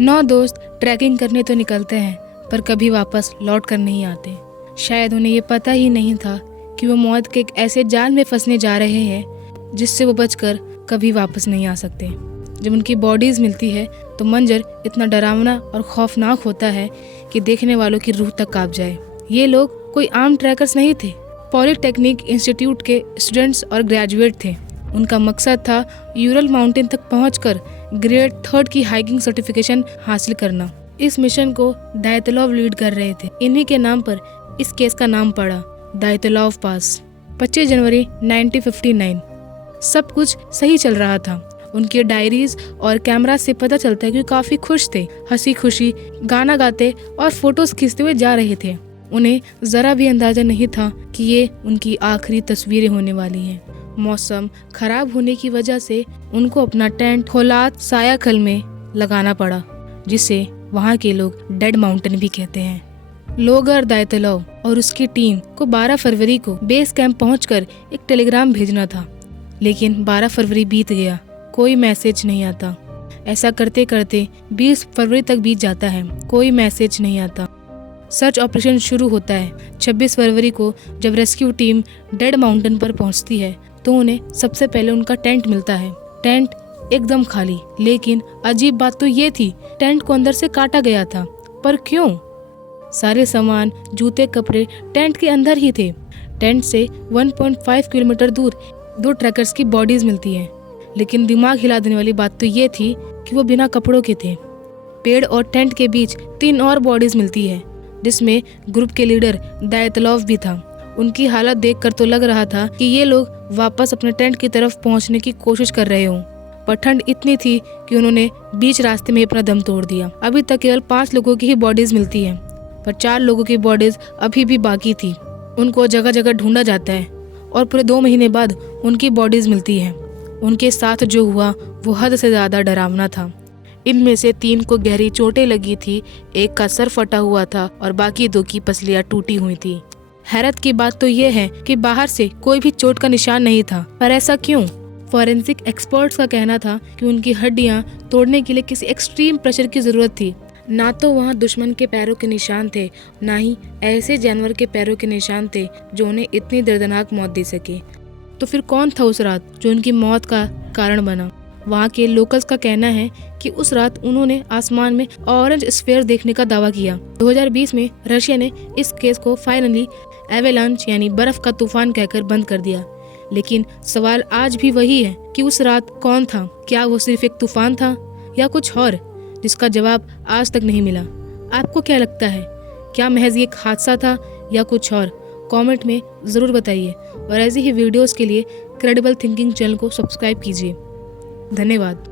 9 दोस्त ट्रैकिंग करने तो निकलते हैं पर कभी वापस लौट कर नहीं आते। शायद उन्हें ये पता ही नहीं था कि वो मौत के एक ऐसे जाल में फंसने जा रहे हैं जिससे वो बचकर कभी वापस नहीं आ सकते। जब उनकी बॉडीज मिलती है तो मंजर इतना डरावना और खौफनाक होता है कि देखने वालों की रूह तक कांप जाए। ये लोग कोई आम ट्रैकर्स नहीं थे, पॉलिटेक्निक इंस्टीट्यूट के स्टूडेंट्स और ग्रेजुएट थे। उनका मकसद था यूरल माउंटेन तक पहुंचकर ग्रेड 3 की हाइकिंग सर्टिफिकेशन हासिल करना। इस मिशन को दायतलॉव लीड कर रहे थे। इन्हीं के नाम पर इस केस का नाम पड़ा दायतलॉव पास। 25 जनवरी 1959। सब कुछ सही चल रहा था। उनके डायरीज और कैमरा से पता चलता है कि काफी खुश थे, हंसी खुशी गाना गाते और फोटोज खींचते हुए जा रहे थे। उन्हें जरा भी अंदाजा नहीं था कि ये उनकी आखिरी तस्वीरें होने वाली हैं। मौसम खराब होने की वजह से उनको अपना टेंट खोलात सायाखल में लगाना पड़ा, जिसे वहाँ के लोग डेड माउंटेन भी कहते हैं। लोगर दायतलॉव और उसकी टीम को 12 फरवरी को बेस कैंप पहुंचकर एक टेलीग्राम भेजना था, लेकिन 12 फरवरी बीत गया, कोई मैसेज नहीं आता। ऐसा करते करते 20 फरवरी तक बीत जाता है, कोई मैसेज नहीं आता। सर्च ऑपरेशन शुरू होता है। 26 फरवरी को जब रेस्क्यू टीम डेड माउंटेन पर पहुंचती है तो उन्हें सबसे पहले उनका टेंट मिलता है। टेंट एकदम खाली, लेकिन अजीब बात तो ये थी, टेंट को अंदर से काटा गया था। पर क्यों? सारे सामान, जूते, कपड़े टेंट के अंदर ही थे। टेंट से 1.5 किलोमीटर दूर 2 ट्रैकर्स की बॉडीज मिलती है, लेकिन दिमाग हिला देने वाली बात तो ये थी कि वो बिना कपड़ों के थे। पेड़ और टेंट के बीच 3 और बॉडीज मिलती है, जिसमें ग्रुप के लीडर दायतलॉव भी था। उनकी हालत देखकर तो लग रहा था कि ये लोग वापस अपने टेंट की तरफ पहुंचने की कोशिश कर रहे हों, पर ठंड इतनी थी कि उन्होंने बीच रास्ते में अपना दम तोड़ दिया। अभी तक केवल 5 लोगों की ही बॉडीज मिलती है, पर 4 लोगों की बॉडीज अभी भी बाकी थी। उनको जगह जगह ढूंढा जाता है और पूरे 2 महीने बाद उनकी बॉडीज मिलती है। उनके साथ जो हुआ वो हद से ज्यादा डरावना था। इनमें से 3 को गहरी चोटें लगी थी, एक का सर फटा हुआ था और बाकी 2 की पसलियां टूटी हुई थी। हैरत की बात तो ये है कि बाहर से कोई भी चोट का निशान नहीं था, पर ऐसा क्यों? फॉरेंसिक एक्सपर्ट्स का कहना था कि उनकी हड्डियां तोड़ने के लिए किसी एक्सट्रीम प्रेशर की जरूरत थी। ना तो वहाँ दुश्मन के पैरों के निशान थे, ना ही ऐसे जानवर के पैरों के निशान थे जो उन्हें इतनी दर्दनाक मौत दे सके। तो फिर कौन था उस रात जो उनकी मौत का कारण बना? वहाँ के लोकल्स का कहना है कि उस रात उन्होंने आसमान में ऑरेंज स्फीयर देखने का दावा किया। 2020 में रशिया ने इस केस को फाइनली एवेलांच यानी बर्फ का तूफान कहकर बंद कर दिया। लेकिन सवाल आज भी वही है कि उस रात कौन था? क्या वो सिर्फ एक तूफान था या कुछ और, जिसका जवाब आज तक नहीं मिला? आपको क्या लगता है, क्या महज एक हादसा था या कुछ और? कमेंट में ज़रूर बताइए और ऐसी ही वीडियोस के लिए क्रेडिबल थिंकिंग चैनल को सब्सक्राइब कीजिए। धन्यवाद।